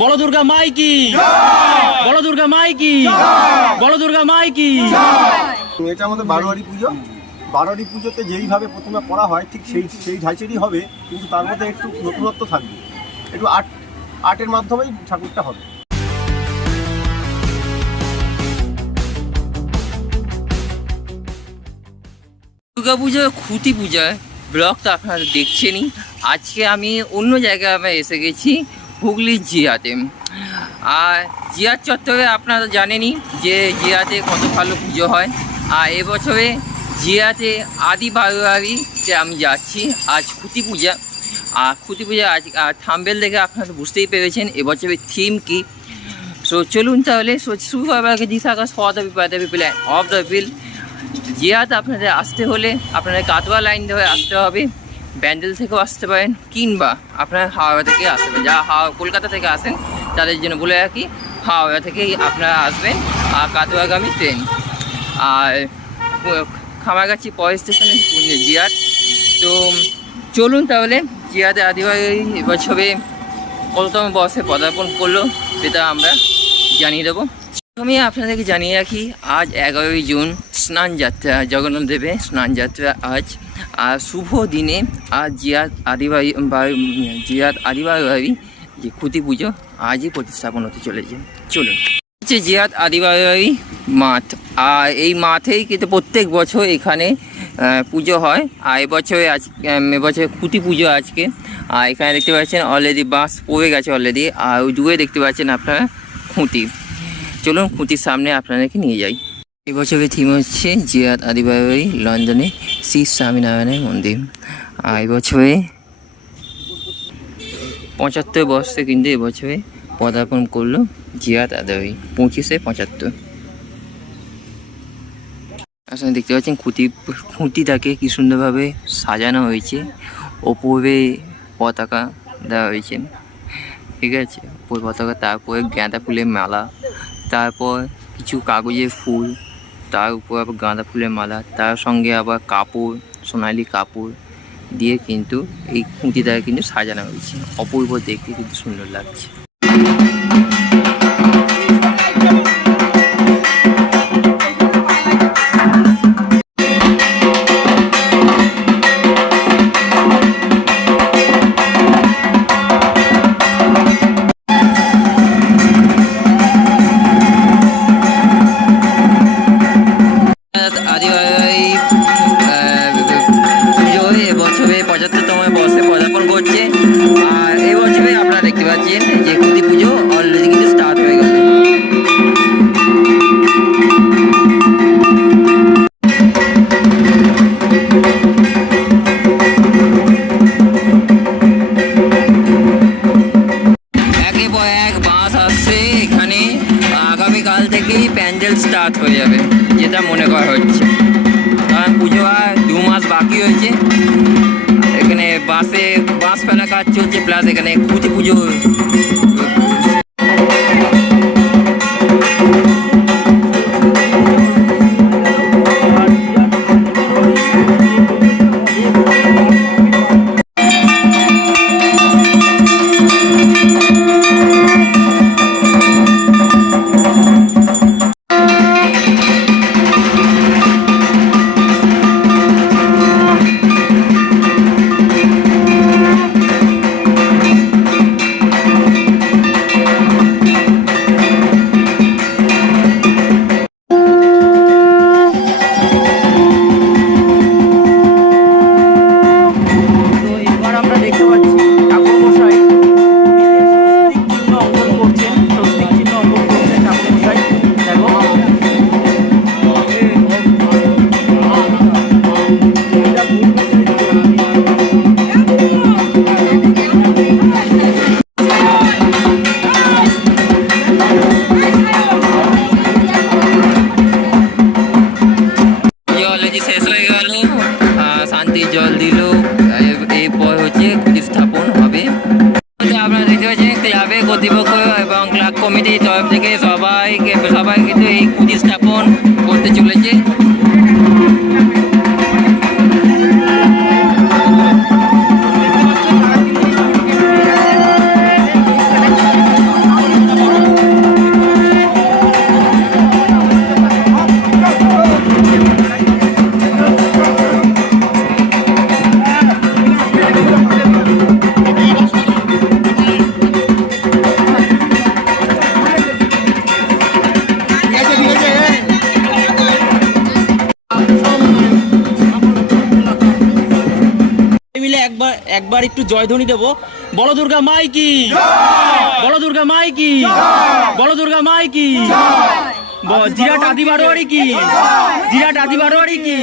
বড় দুর্গা মাই কি? বড় দুর্গা মাই কি? বড় দুর্গা মাই কি? এটা আমাদের বারোয়ারি পুজো। বারোয়ারি পুজোতে যেইভাবে প্রথমে পড়া হয় ঠিক সেই সেই ঢাইচেরই হবে কিন্তু তার মধ্যে একটু নতুনত্ব থাকবে। একটু আর্ট আর্টের মাধ্যমেই ঠাকুরটা হবে। দুর্গাপুজো খুঁটি পূজায় ব্লগ তো আপনারা দেখছেনই। আজকে আমি অন্য জায়গায় এসে গেছি। হুগলির জিয়াতে। আর জিয়ার চত্বরে আপনারা জানেনই যে জিয়াতে কত ভালো পুজো হয়। আর এবছরে জিয়াতে আদি বারোয়ারিতে আমি যাচ্ছি আজ খুঁটি পূজা। আর খুঁটি পূজা আজ, আর থাম্বেল দেখে আপনারা বুঝতেই পেরেছেন এবছরের থিম কী। সো চলুন তাহলে সো শুরু হবে আগে Dishakash for the people the people of the people জিয়াত আপনাদের আসতে হলে আপনাদের কাতোয়া লাইন ধরে আসতে হবে। ব্যান্ডেল থেকেও আসতে পারেন কিংবা আপনারা হাওড়া থেকে আসতে পারেন। যারা হাওড়া কলকাতা থেকে আসেন, তাদের জন্য বলে রাখি হাওড়া থেকেই আপনারা আসবেন, আর কাটোয়াগামী ট্রেন। আর খামারগাছি পয় স্টেশনে জিয়াত তো চলুন তাহলে জিয়াতে আদিবাসী এবছরে কততম বর্ষে পদার্পণ করল, সেটা আমরা জানিয়ে দেবো। আমি আপনাদেরকে জানিয়ে রাখি, আজ এগারোই জুন স্নান যাত্রা জগন্নাথ দেবের স্নান যাত্রা আজ। শুভ দিনে আর জিয়াত আদিবাড়ি বা- জিয়াত আদিবাড়ি যে খুঁটি পুজো আজই প্রতিস্থাপন হতে চলেছে। চলুন। হচ্ছে জিয়াত আদিবাড়ি মাঠ। আর এই মাঠেই কিন্তু প্রত্যেক বছর এখানে পুজো হয়। আর এবছরে আজ এবছরে খুঁটি পুজো আজকে। আর এখানে দেখতে পাচ্ছেন অলরেডি বাঁশ পড়ে গেছে অলরেডি আর ওই দূরে দেখতে পাচ্ছেন আপনারা খুঁটি। চলুন খুঁটির সামনে আপনাদেরকে নিয়ে যাই। এবছরের থিম হচ্ছে জিয়াত আদিবাড়ি লন্ডনে শ্রী স্বামীনারায়ণের মন্দির। আর এবছরে পঁচাত্তর বর্ষে কিন্তু এবছরে পদার্পণ করল জিয়াত আদাবি পঁচিশে পঁচাত্তর। আসলে দেখতে পাচ্ছেন খুঁটি, খুঁটিটাকে কি সুন্দরভাবে সাজানো হয়েছে। ওপরে পতাকা দেওয়া হয়েছে। ঠিক আছে, ওপর পতাকা, তারপরে গাঁদা ফুলের মালা, তারপর কিছু কাগজের ফুল তার উপর আবার গাঁদা ফুলের মালা, তার সঙ্গে আবার কাপড়, সোনালি কাপড় দিয়ে কিন্তু এই খুঁটিটাকে কিন্তু সাজানো হয়েছে। অপূর্ব দেখতে কিন্তু সুন্দর লাগছে। থেকেই প্যান্ডেল স্টার্ট হয়ে যাবে, যেটা মনে করা হচ্ছে। কারণ পুজো আর দু মাস বাকি হয়েছে। এখানে বাসে, বাস ফেলা কাজ চলছে প্লাস এখানে খুঁটি পুজো জল দিল এরপর হচ্ছে স্থাপন হবে। তো আপনারা দেখতে পাচ্ছেন, ক্লাবে কর্তৃপক্ষ এবং ক্লাব কমিটির তরফ থেকে সবাইকে, সবাই কিন্তু এই খুঁটি একবার একবার একটু জয়ধ্বনি দেব। বলো দুর্গা মাই কি বলো দুর্গা মাই কি বলো দুর্গা মাই কি জিরাট আদি বারোয়ারি কি? জিরাট আদি বারোয়ারি কি?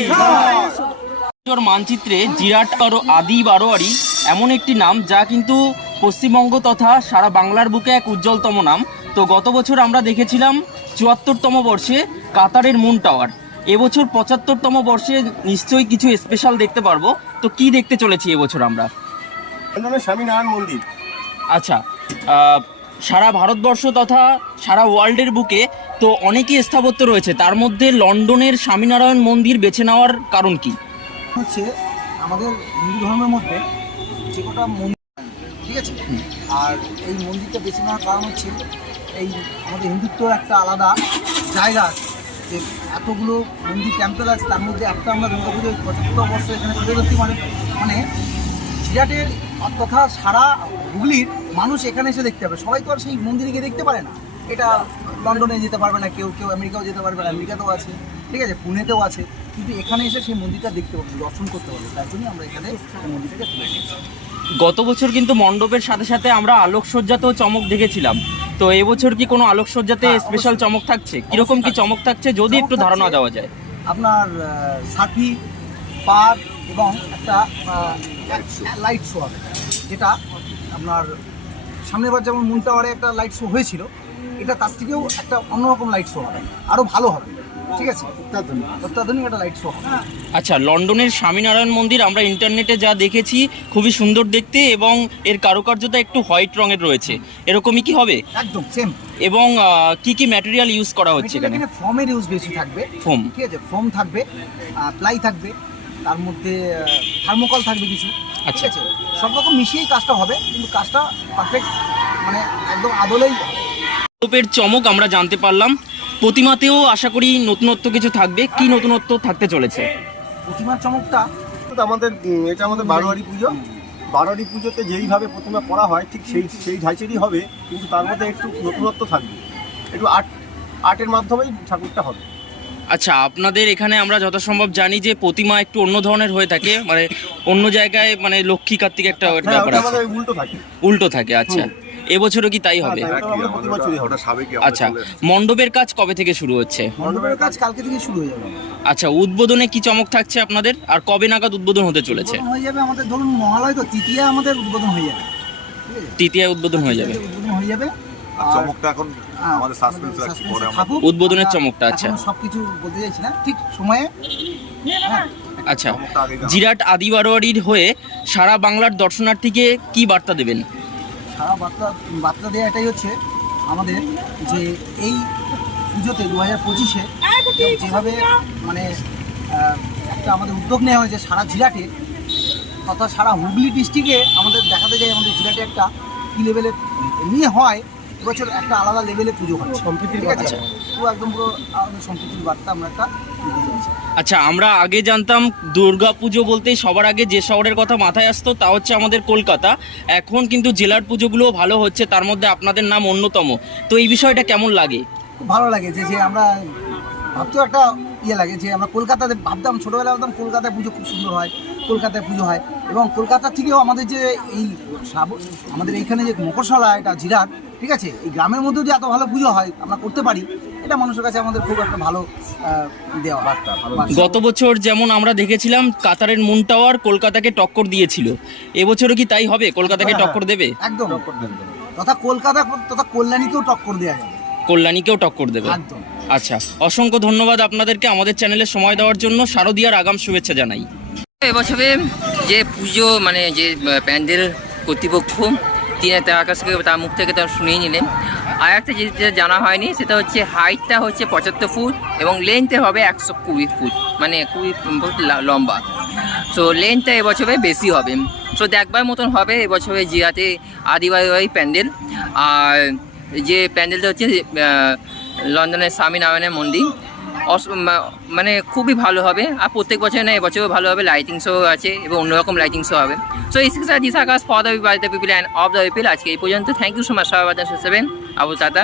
মানচিত্রে জিরাট বারো আদি বারোয়ারি এমন একটি নাম যা কিন্তু পশ্চিমবঙ্গ তথা সারা বাংলার বুকে এক উজ্জ্বলতম নাম। তো গত বছর আমরা দেখেছিলাম চুয়াত্তরতম বর্ষে কাতারের মুন টাওয়ার। এবছর পঁচাত্তরতম বর্ষে নিশ্চয়ই কিছু স্পেশাল দেখতে পারব। তো কি দেখতে চলেছি এবছর আমরা? স্বামীনারায়ণ মন্দির। আচ্ছা সারা ভারতবর্ষ তথা সারা ওয়ার্ল্ডের বুকে তো অনেকই স্থাপত্য রয়েছে। তার মধ্যে লন্ডনের স্বামীনারায়ণ মন্দির বেছে নেওয়ার কারণ কি? হচ্ছে আমাদের হিন্দু ধর্মের মধ্যে যে কটা মন্দির ঠিক আছে? আর এই মন্দিরটা বেছে নেওয়ার কারণ হচ্ছে এই আমাদের হিন্দুত্বর একটা আলাদা জায়গা আছে। যে এতগুলো মন্দির টেম্পল আছে, তার মধ্যে একটা আমরা দুর্গা পুজোর পঁচাত্তর বছর এখানে পুজো করতে মানে মানে সিরাটের তথা সারা হুগলির মানুষ এখানে এসে দেখতে পাবে। সবাই তো আর সেই মন্দিরে গিয়ে দেখতে পারে না। এটা লন্ডনে যেতে পারবে না, কেউ কেউ আমেরিকাও যেতে পারবে না, আমেরিকাতেও আছে, ঠিক আছে, পুনেতেও আছে, কিন্তু এখানে এসে সেই মন্দিরটা দেখতে পারবে দর্শন করতে পারবে তার জন্য আমরা এখানে মন্দিরটাকে তুলে নিয়েছি। গত বছর কিন্তু মণ্ডপের সাথে সাথে আমরা আলোকসজ্জাতেও চমক দেখেছিলাম। তো এবছর কি কোনো আলোকসজ্জাতে হ্যাঁ, স্পেশাল চমক থাকছে? কীরকম কি চমক থাকছে? যদি একটু ধারণা দেওয়া যায়। আপনার সাথী পার এবং একটা লাইট শো হবে যেটা আপনার সামনের বার যেমন মুন টাওয়ারে একটা লাইট শো হয়েছিল এটা তার থেকেও একটা অন্যরকম লাইট শো হবে আরও ভালো হবে। ঠিক আছে অত্যাধুনিক। অত্যাধুনিক একটা লাইট শো আচ্ছা লন্ডনের স্বামীনারায়ণ মন্দির আমরা ইন্টারনেটে যা দেখেছি খুবই সুন্দর দেখতে এবং এর কারুকার্যতা একটু হোয়াইট রঙের রয়েছে। এরকমই কি হবে? একদম সেম এবং কি কি ম্যাটেরিয়াল ইউজ করা হচ্ছে এখানে? ফর্মের ইউজ বেশি থাকবে। ফোম ঠিক আছে ফোম থাকবে প্লাই থাকবে তার মধ্যে থার্মোকল থাকবে কিছু। আচ্ছা। আছে সব রকম মিশিয়েই কাজটা হবে কিন্তু কাজটা পারফেক্ট মানে একদম আদলেই চমক আমরা জানতে পারলাম। প্রতিমাতেও আশা করি নতুনত্ব কিছু থাকবে। কি নতুনত্ব থাকতে চলেছে? প্রতিমার চমকটা তো আমাদের এটা আমাদের বারোয়ারি পুজো। বারোয়ারি পুজোতে যেইভাবে প্রতিমা পড়া হয় ঠিক সেই সেই ঢাইচেরই হবে কিন্তু তার মধ্যে একটু নতুনত্ব থাকবে। একটু আর্ট আর্টের মাধ্যমেই ঠাকুরটা হবে। আচ্ছা আপনাদের এখানে আমরা যথাসম্ভব জানি যে প্রতিমা একটু অন্য ধরনের হয়ে থাকে মানে অন্য জায়গায় মানে লক্ষ্মী কার্তিক একটা হ্যাঁ ব্যাপার আছে। উল্টো থাকে। উল্টো থাকে আচ্ছা। এবছরও কি তাই হবে? হ্যাঁ, আচ্ছা মণ্ডপের কাজ কবে থেকে শুরু হচ্ছে? মণ্ডপের কাজ কালকে থেকে শুরু হয়ে যাবে। আচ্ছা উদ্বোধনে কি চমক থাকছে আপনাদের? আর কবে নাগাদ উদ্বোধন হতে চলেছে? হয়ে যাবে আমাদের ধরুন মহালয় তো তৃতীয়া আমাদের উদ্বোধন হয়ে যাবে। ঠিক তৃতীয় উদ্বোধন হয়ে যাবে। উদ্বোধন হয়ে যাবে। চমকটা এখন হ্যাঁ, আমাদের সাসপেন্স রাখছি পরে উদ্বোধনের চমকটা, আচ্ছা। সবকিছু বলতে চাইছি না ঠিক সময়ে? হ্যাঁ, আচ্ছা। জিরাট আদি বারোয়ারির হয়ে সারা বাংলার দর্শনার্থীকে কি বার্তা দেবেন? সারা বার্তা বার্তা দেওয়া এটাই হচ্ছে আমাদের যে এই পুজোতে দু হাজার পঁচিশে যেভাবে মানে একটা আমাদের উদ্যোগ নেওয়া হয়েছে সারা জিরাটে তথা সারা হুগলি ডিস্ট্রিক্টে আমাদের দেখাতে যায় আমাদের জিরাটে একটা কী লেভেলের নিয়ে হয় এবছর একটা আলাদা লেভেলে পুজো হচ্ছে সম্প্রীতির ঠিক আছে? পুরো একদম পুরো আমাদের সম্প্রীতির বার্তা আমরা একটা আচ্ছা আমরা আগে জানতাম দুর্গা পুজো বলতেই সবার আগে যে শহরের কথা মাথায় আসতো তা হচ্ছে আমাদের কলকাতা। এখন কিন্তু জেলার পুজোগুলো ভালো হচ্ছে তার মধ্যে আপনাদের নাম অন্যতম। তো এই বিষয়টা কেমন লাগে? খুব ভালো লাগে যে যে আমরা ভাবতেও একটা ইয়ে লাগে যে আমরা কলকাতাতে ভাবতাম ছোটোবেলায় ভাবতাম কলকাতায় পুজো খুব সুন্দর হয় কলকাতায় পুজো হয়। এবং কলকাতা থেকেও আমাদের যে এই আমাদের এইখানে যে মকরশালা এটা জিরাট ঠিক আছে? এই গ্রামের মধ্যেও যে এত ভালো পুজো হয় আমরা করতে পারি এটা মানুষের কাছে আমাদের খুব একটা ভালো দেওয়া গত বছর যেমন আমরা দেখেছিলাম কাতারের মুন টাওয়ার কলকাতাকে টক্কর দিয়েছিল। এবছরও কি তাই হবে? কলকাতাকে হ্যাঁ। টক্কর দেবে? একদম। তথা কলকাতা তথা কল্যাণীকেও টক্কর দেওয়া যাবে। কল্যাণীকেও টক্কর দেবে। একদম। আচ্ছা অসংখ্য ধন্যবাদ আপনাদেরকে আমাদের চ্যানেলে সময় দেওয়ার জন্য। শারদীয়ার আগাম শুভেচ্ছা জানাই। এবছরে যে পুজো মানে যে প্যান্ডেল কর্তৃপক্ষ তিনি তার কাছ থেকে তার মুখ থেকে তার শুনিয়ে নিলেন আর একটা যেটা জানা হয়নি, সেটা হচ্ছে হাইটটা হচ্ছে পঁচাত্তর ফুট এবং লেন্থে হবে একশো কুড়ি ফুট মানে কুড়ি ফুট লম্বা। সো লেন্থটা এবছরে বেশি হবে। সো দেখবার মতন হবে এবছরে জিয়াতে আদিবাসী প্যান্ডেল। আর যে প্যান্ডেলটা হচ্ছে লন্ডনের স্বামীনারায়ণের মন্দির। মানে খুবই ভালো হবে। আর প্রত্যেক বছর না, এবছরও ভালো হবে লাইটিং শো আছে এবং অন্যরকম লাইটিং শো হবে। সো এই Shiksha Disha Akash for the people and of the people আজকে এই পর্যন্ত। থ্যাংক ইউ সো মাচ সবাই সেভেন আবু দাদা